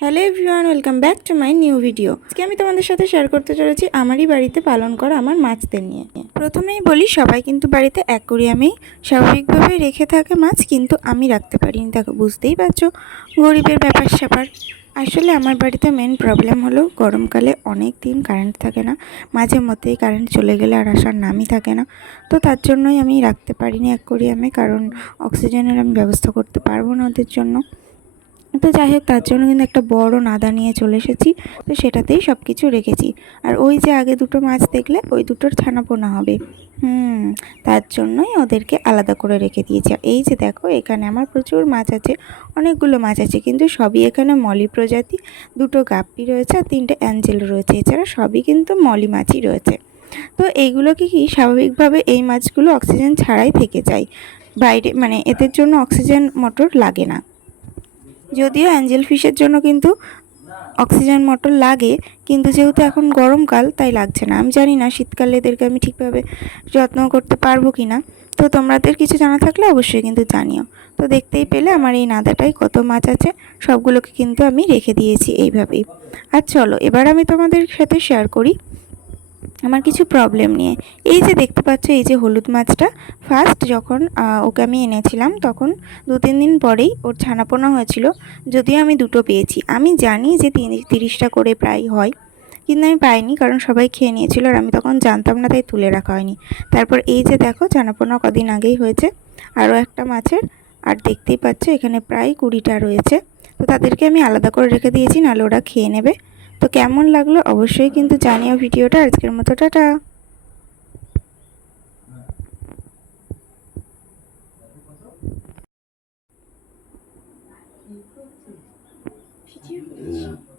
Hello everyone, welcome back to my new video. আজকে আমি তোমাদের সাথে শেয়ার করতে চলেছি আমারই বাড়িতে পালন করা আমার মাছদের নিয়ে। প্রথমেই বলি, সবাই কিন্তু বাড়িতে অ্যাকোরিয়ামেই স্বাভাবিকভাবে রেখে থাকে মাছ, কিন্তু আমি রাখতে পারিনি। দেখো, বুঝতেই পারছ, গরিবের ব্যাপার স্যাপার। আসলে আমার বাড়িতে মেন প্রবলেম হলো, গরমকালে অনেক দিন কারেন্ট থাকে না, মাঝে মধ্যেই কারেন্ট চলে গেলে আর আসার নামই থাকে না। তো তার জন্যই আমি রাখতে পারিনি অ্যাকোরিয়ামে, কারণ অক্সিজেনের আমি ব্যবস্থা করতে পারব না ওদের জন্য। তো যাই হোক, তার জন্য কিন্তু একটা বড় নাদা নিয়ে চলে এসেছি। তো সেটাতেই সব কিছু রেখেছি। আর ওই যে আগে দুটো মাছ দেখলে, ওই দুটোর ছানাপোনা হবে। হুম, তার জন্যই ওদেরকে আলাদা করে রেখে দিয়েছি। আর এই যে দেখো, এখানে আমার প্রচুর মাছ আছে, অনেকগুলো মাছ আছে, কিন্তু সবই এখানে মলি প্রজাতি। দুটো গাপ্পি রয়েছে আর তিনটে অ্যাঞ্জেল রয়েছে। এছাড়া সবই কিন্তু মলি মাছই রয়েছে। তো এইগুলোকে কি স্বাভাবিকভাবে এই মাছগুলো অক্সিজেন ছাড়াই থেকে যায়? বাইরে মানে এদের জন্য অক্সিজেন মোটর লাগে না। যদিও অ্যাঞ্জেল ফিশের জন্য কিন্তু অক্সিজেন মোটর লাগে, কিন্তু যেহেতু এখন গরমকাল, তাই লাগছে না। আমি জানি না শীতকালে এদেরকে আমি ঠিকভাবে যত্ন করতে পারব কি না তো তোমাদের কিছু জানা থাকলে অবশ্যই কিন্তু জানিও। তো দেখতেই পেলে আমার এই নাদাটাই কত মাছ আছে, সবগুলোকে কিন্তু আমি রেখে দিয়েছি এইভাবেই। আর চলো, এবার আমি তোমাদের সাথে শেয়ার করি আমার কিছু প্রবলেম নিয়ে। এই যে দেখতে পাচ্ছ, এই যে হলুদ মাছটা ফার্স্ট যখন ওকে আমি এনেছিলাম, তখন দু তিন দিন পরেই ওর ছানাপোনা হয়েছিল, যদিও আমি দুটো পেয়েছি। আমি জানি যে তিরিশটা করে প্রায় হয়, কিন্তু আমি পাইনি, কারণ সবাই খেয়ে নিয়েছিল আর আমি তখন জানতাম না, তাই তুলে রাখা হয়নি। তারপর এই যে দেখো, ছানাপোনা কদিন আগেই হয়েছে, আরও একটা মাছের, আর দেখতেই পাচ্ছ এখানে প্রায় কুড়িটা রয়েছে। তো তাদেরকে আমি আলাদা করে রেখে দিয়েছি, নাহলে ওরা খেয়ে নেবে। তো কেমন লাগল অবশ্যই কিন্তু জানিও ভিডিওটা আজকের মতো টাটা Yeah.